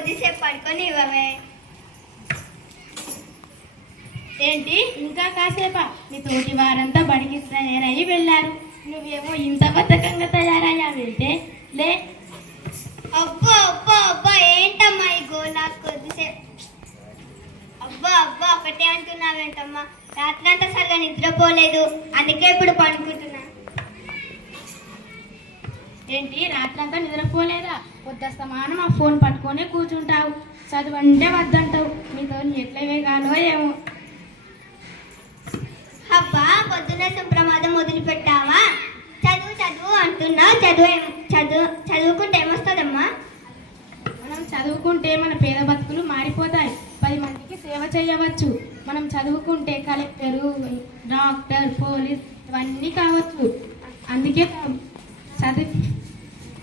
కొద్దిసేపు పడుకొని ఇవ్వవే. ఏంటి ఇంకా కాసేపా? మీ తోటి వారంతా బడికి తయారయ్యి వెళ్ళారు, నువ్వేమో ఇంత బద్ధకంగా తయారయ్యా. వెళ్తే లే. అబ్బా అబ్బా అబ్బా ఏంటమ్మా ఈ గోలా? కొద్దిసేపు అబ్బా అబ్బా ఒకటే అంటున్నావేంటమ్మా? రాత్రంతా సరిగా నిద్రపోలేదు, అందుకే ఇప్పుడు పడుకుంటున్నా. ఏంటి రాత్రంతా నిద్రపోలేదా? పొద్దుస్తమానం ఆ ఫోన్ పట్టుకొని కూర్చుంటావు, చదువు అంటే వద్దంటావు. మీతో ఎట్లా వేగాలో ఏమో. అబ్బా పొద్దున్న సుప్రమాదం వదిలిపెట్టావా? చదువు చదువు అంటున్నావు, చదువుకుంటే ఏమొస్తుందమ్మా? మనం చదువుకుంటే మన పేద బతుకులు మారిపోతాయి, 10 మందికి సేవ చేయవచ్చు. మనం చదువుకుంటే కలెక్టరు, డాక్టర్, పోలీస్ ఇవన్నీ కావచ్చు. అందుకే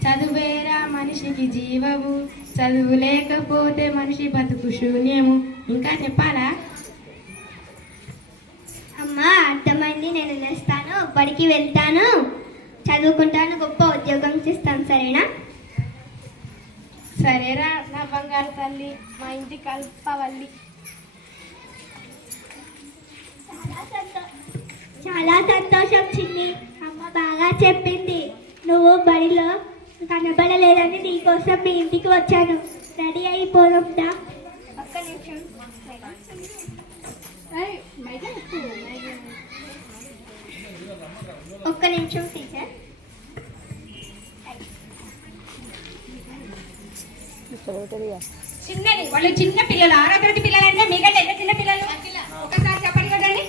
చదువేరా మనిషికి జీవము, చదువు లేకపోతే మనిషి బతుకు శూన్యము. ఇంకా చెప్పాలా? అమ్మా అర్థమైంది, నేను లేస్తాను, బడికి వెళ్తాను, చదువుకుంటాను, గొప్ప ఉద్యోగం చేస్తాను, సరేనా? సరేరా నా బంగారు తల్లి, మా ఇంటి కల్పవల్లి. చాలా సంతోషం చిన్ని, అమ్మ బాగా చెప్పింది. నువ్వు బడిలో కనబడలేదని నీకోసం మీ ఇంటికి వచ్చాను. రెడీ అయిపోదా? ఒక్క నిమిషం. ఒక్క నిమిషం టీచర్. చిన్నది వాళ్ళు చిన్న పిల్లలు, 6వ తరగతి పిల్లలు అంటే మీకంటే ఎంత చిన్న పిల్లలు? ఒకసారి చెప్పండి కదండి.